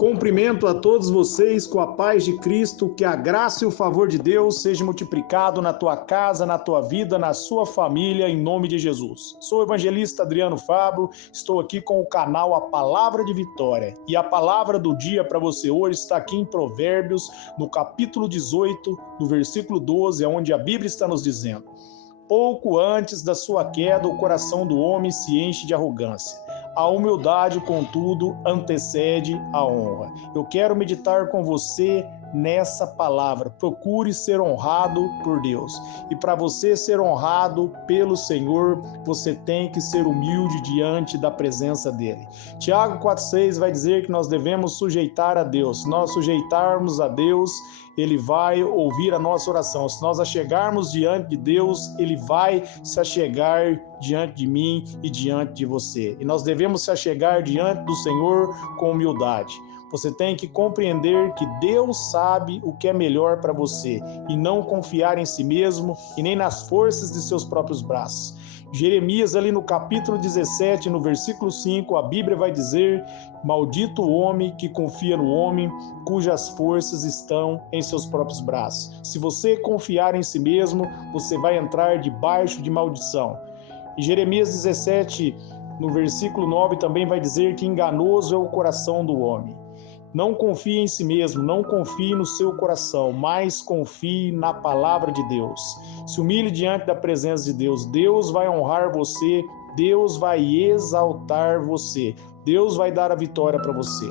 Cumprimento a todos vocês com a paz de Cristo, que a graça e o favor de Deus seja multiplicado na tua casa, na tua vida, na sua família, em nome de Jesus. Sou o evangelista Adriano Fábio, estou aqui com o canal A Palavra de Vitória. E a palavra do dia para você hoje está aqui em Provérbios, no capítulo 18, no versículo 12, onde a Bíblia está nos dizendo: pouco antes da sua queda, o coração do homem se enche de arrogância. A humildade, contudo, antecede a honra. Eu quero meditar com você nessa palavra. Procure ser honrado por Deus. E para você ser honrado pelo Senhor, você tem que ser humilde diante da presença dele. Tiago 4,6 vai dizer que nós devemos sujeitar a Deus. Se nós sujeitarmos a Deus, ele vai ouvir a nossa oração. Se nós achegarmos diante de Deus, ele vai se achegar diante de mim e diante de você. E nós devemos se achegar diante do Senhor com humildade. Você tem que compreender que Deus sabe o que é melhor para você e não confiar em si mesmo e nem nas forças de seus próprios braços. Jeremias, ali no capítulo 17, no versículo 5, a Bíblia vai dizer: maldito o homem que confia no homem, cujas forças estão em seus próprios braços. Se você confiar em si mesmo, você vai entrar debaixo de maldição. E Jeremias 17, no versículo 9, também vai dizer que enganoso é o coração do homem. Não confie em si mesmo, não confie no seu coração, mas confie na palavra de Deus. Se humilhe diante da presença de Deus. Deus vai honrar você, Deus vai exaltar você, Deus vai dar a vitória para você.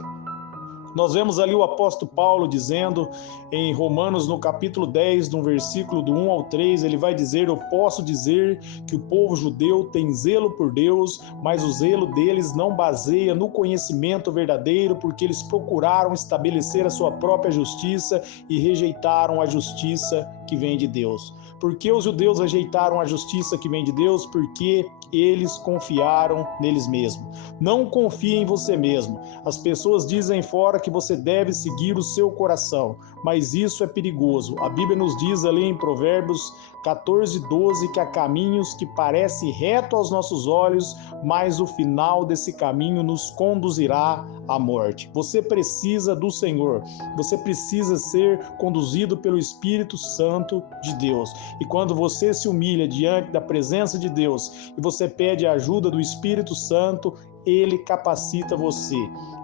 Nós vemos ali o apóstolo Paulo dizendo em Romanos, no capítulo 10, no versículo do 1 ao 3, ele vai dizer: eu posso dizer que o povo judeu tem zelo por Deus, mas o zelo deles não baseia no conhecimento verdadeiro, porque eles procuraram estabelecer a sua própria justiça e rejeitaram a justiça que vem de Deus. Por que os judeus rejeitaram a justiça que vem de Deus? Porque eles confiaram neles mesmos. Não confie em você mesmo. As pessoas dizem fora que você deve seguir o seu coração, mas isso é perigoso. A Bíblia nos diz ali em Provérbios 14:12 que há caminhos que parecem reto aos nossos olhos, mas o final desse caminho nos conduzirá à morte. Você precisa do Senhor, você precisa ser conduzido pelo Espírito Santo de Deus. E quando você se humilha diante da presença de Deus e você pede a ajuda do Espírito Santo, ele capacita você,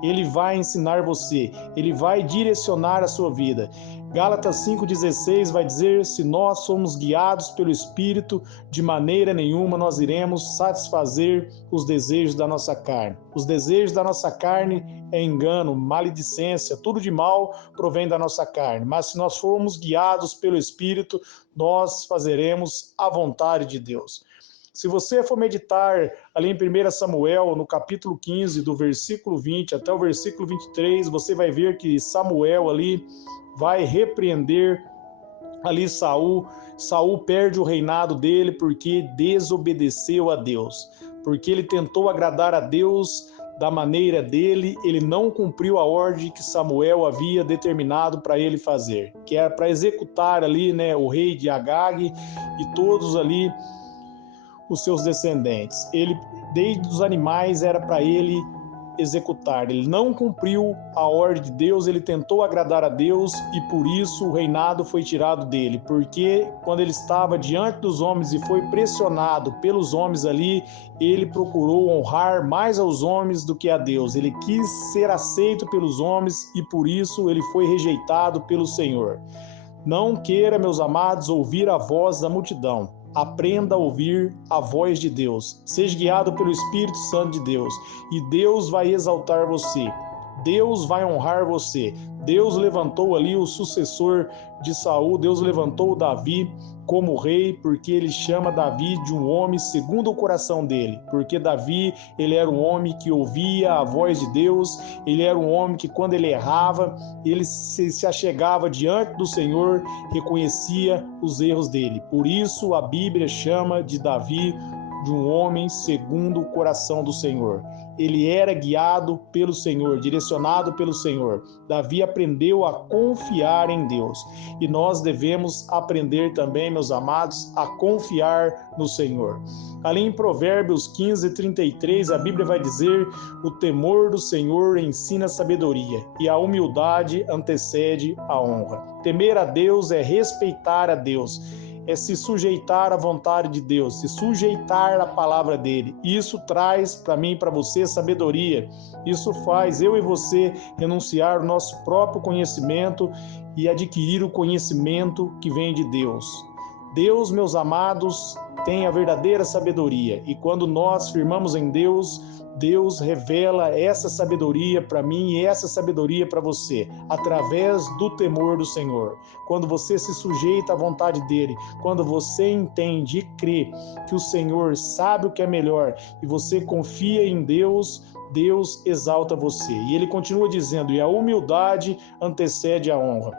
ele vai ensinar você, ele vai direcionar a sua vida. Gálatas 5,16 vai dizer: se nós somos guiados pelo Espírito, de maneira nenhuma nós iremos satisfazer os desejos da nossa carne. Os desejos da nossa carne é engano, maledicência, tudo de mal provém da nossa carne. Mas se nós formos guiados pelo Espírito, nós fazeremos a vontade de Deus. Se você for meditar ali em 1 Samuel, no capítulo 15, do versículo 20 até o versículo 23, você vai ver que Samuel ali vai repreender ali Saul. Saul perde o reinado dele porque desobedeceu a Deus, porque ele tentou agradar a Deus da maneira dele, ele não cumpriu a ordem que Samuel havia determinado para ele fazer, que era para executar ali, o rei de Agag e todos ali os seus descendentes. Ele, desde os animais, era para ele executar. Ele não cumpriu a ordem de Deus, ele tentou agradar a Deus e por isso o reinado foi tirado dele, porque quando ele estava diante dos homens e foi pressionado pelos homens ali, ele procurou honrar mais aos homens do que a Deus. Ele quis ser aceito pelos homens e por isso ele foi rejeitado pelo Senhor. Não queira, meus amados, ouvir a voz da multidão. Aprenda a ouvir a voz de Deus. Seja guiado pelo Espírito Santo de Deus. E Deus vai exaltar você. Deus vai honrar você. Deus levantou ali o sucessor de Saul. Deus levantou Davi como rei, porque ele chama Davi de um homem segundo o coração dele. Porque Davi, ele era um homem que ouvia a voz de Deus. Ele era um homem que quando ele errava, ele se achegava diante do Senhor, reconhecia os erros dele. Por isso a Bíblia chama de Davi de um homem segundo o coração do Senhor. ele era guiado pelo Senhor, direcionado pelo Senhor. Davi aprendeu a confiar em Deus. E nós devemos aprender também, meus amados, a confiar no Senhor. Ali em Provérbios 15:33, a Bíblia vai dizer: o temor do Senhor ensina sabedoria, e a humildade antecede a honra. Temer a Deus é respeitar a Deus, é se sujeitar à vontade de Deus, se sujeitar à palavra dele. Isso traz para mim e para você sabedoria. Isso faz eu e você renunciar ao nosso próprio conhecimento e adquirir o conhecimento que vem de Deus. Deus, meus amados, tem a verdadeira sabedoria, e quando nós firmamos em Deus, Deus revela essa sabedoria para mim e essa sabedoria para você, através do temor do Senhor. Quando você se sujeita à vontade dele, quando você entende e crê que o Senhor sabe o que é melhor e você confia em Deus, Deus exalta você. E ele continua dizendo: e a humildade antecede a honra.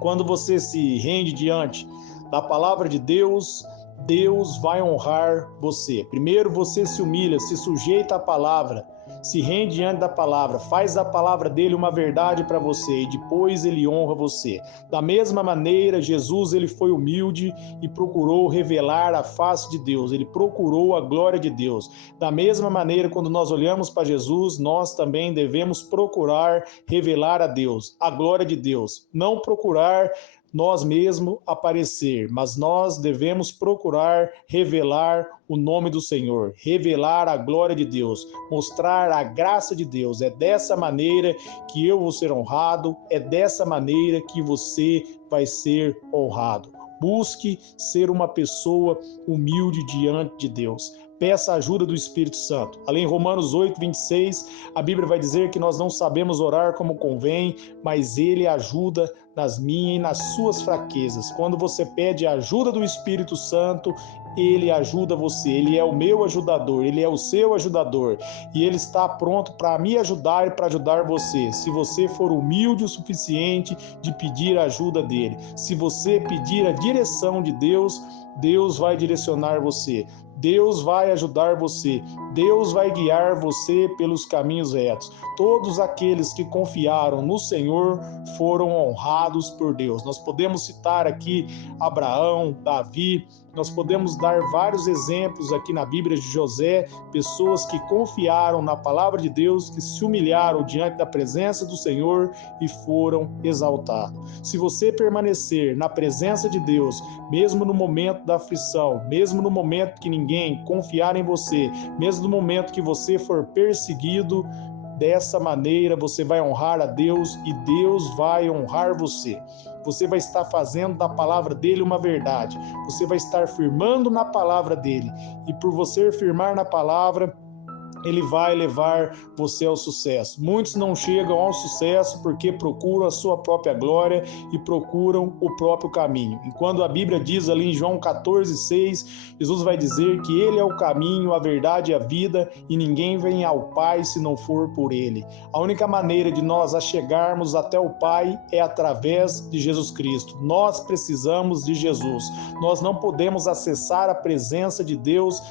Quando você se rende diante da palavra de Deus, Deus vai honrar você. Primeiro você se humilha, se sujeita à palavra, se rende diante da palavra, faz da palavra dele uma verdade para você, e depois ele honra você. Da mesma maneira, Jesus, ele foi humilde e procurou revelar a face de Deus, ele procurou a glória de Deus. Da mesma maneira, quando nós olhamos para Jesus, nós também devemos procurar revelar a Deus, a glória de Deus, não procurar nós mesmos aparecer, mas nós devemos procurar revelar o nome do Senhor, revelar a glória de Deus, mostrar a graça de Deus. É dessa maneira que eu vou ser honrado, é dessa maneira que você vai ser honrado. Busque ser uma pessoa humilde diante de Deus. Peça a ajuda do Espírito Santo. Ali em Romanos 8:26, a Bíblia vai dizer que nós não sabemos orar como convém, mas ele ajuda nas minhas e nas suas fraquezas. Quando você pede a ajuda do Espírito Santo, ele ajuda você. Ele é o meu ajudador, ele é o seu ajudador. E ele está pronto para me ajudar e para ajudar você. Se você for humilde o suficiente de pedir a ajuda dele. Se você pedir a direção de Deus, Deus vai direcionar você. Deus vai ajudar você, Deus vai guiar você pelos caminhos retos. Todos aqueles que confiaram no Senhor foram honrados por Deus. Nós podemos citar aqui Abraão, Davi, nós podemos dar vários exemplos aqui na Bíblia de José, pessoas que confiaram na palavra de Deus, que se humilharam diante da presença do Senhor e foram exaltados. Se você permanecer na presença de Deus, mesmo no momento da aflição, mesmo no momento que ninguém confiar em você, mesmo no momento que você for perseguido, dessa maneira você vai honrar a Deus e Deus vai honrar você. Você vai estar fazendo da palavra dele uma verdade. Você vai estar firmando na palavra dele. E por você firmar na palavra, ele vai levar você ao sucesso. Muitos não chegam ao sucesso porque procuram a sua própria glória e procuram o próprio caminho. E quando a Bíblia diz ali em João 14:6, Jesus vai dizer que ele é o caminho, a verdade e a vida, e ninguém vem ao Pai se não for por ele. A única maneira de nós chegarmos até o Pai é através de Jesus Cristo. Nós precisamos de Jesus. Nós não podemos acessar a presença de Deus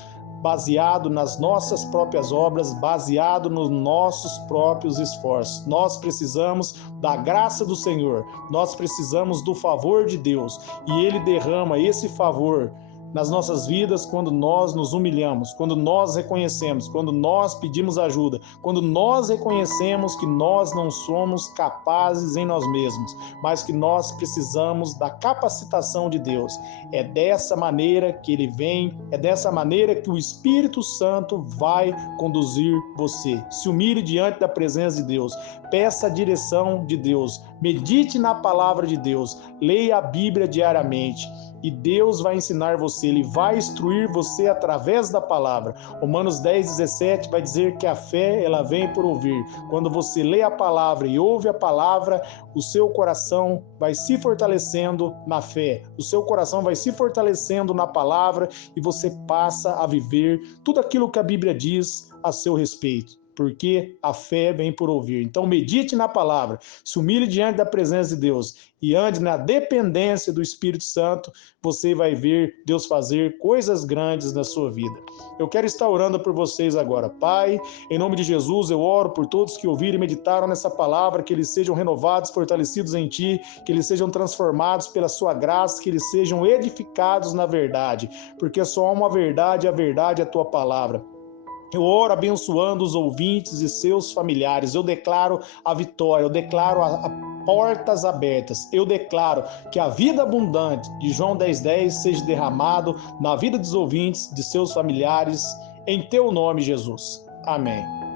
baseado nas nossas próprias obras, baseado nos nossos próprios esforços. Nós precisamos da graça do Senhor, nós precisamos do favor de Deus, e ele derrama esse favor nas nossas vidas quando nós nos humilhamos, quando nós reconhecemos, quando nós pedimos ajuda, quando nós reconhecemos que nós não somos capazes em nós mesmos, mas que nós precisamos da capacitação de Deus. É dessa maneira que ele vem, é dessa maneira que o Espírito Santo vai conduzir você. Se humilhe diante da presença de Deus, peça a direção de Deus, medite na palavra de Deus, leia a Bíblia diariamente. E Deus vai ensinar você, ele vai instruir você através da palavra. Romanos 10:17 vai dizer que a fé, ela vem por ouvir. Quando você lê a palavra e ouve a palavra, o seu coração vai se fortalecendo na fé. O seu coração vai se fortalecendo na palavra e você passa a viver tudo aquilo que a Bíblia diz a seu respeito. porque a fé vem por ouvir. Então medite na palavra, se humilhe diante da presença de Deus e ande na dependência do Espírito Santo, você vai ver Deus fazer coisas grandes na sua vida. Eu quero estar orando por vocês agora. Pai, em nome de Jesus, eu oro por todos que ouviram e meditaram nessa palavra, que eles sejam renovados, fortalecidos em Ti, que eles sejam transformados pela Sua graça, que eles sejam edificados na verdade, porque só há uma verdade, a verdade é a Tua palavra. Eu oro abençoando os ouvintes e seus familiares. Eu declaro a vitória, eu declaro a portas abertas. Eu declaro que a vida abundante de João 10:10 seja derramado na vida dos ouvintes, de seus familiares, em teu nome, Jesus. Amém.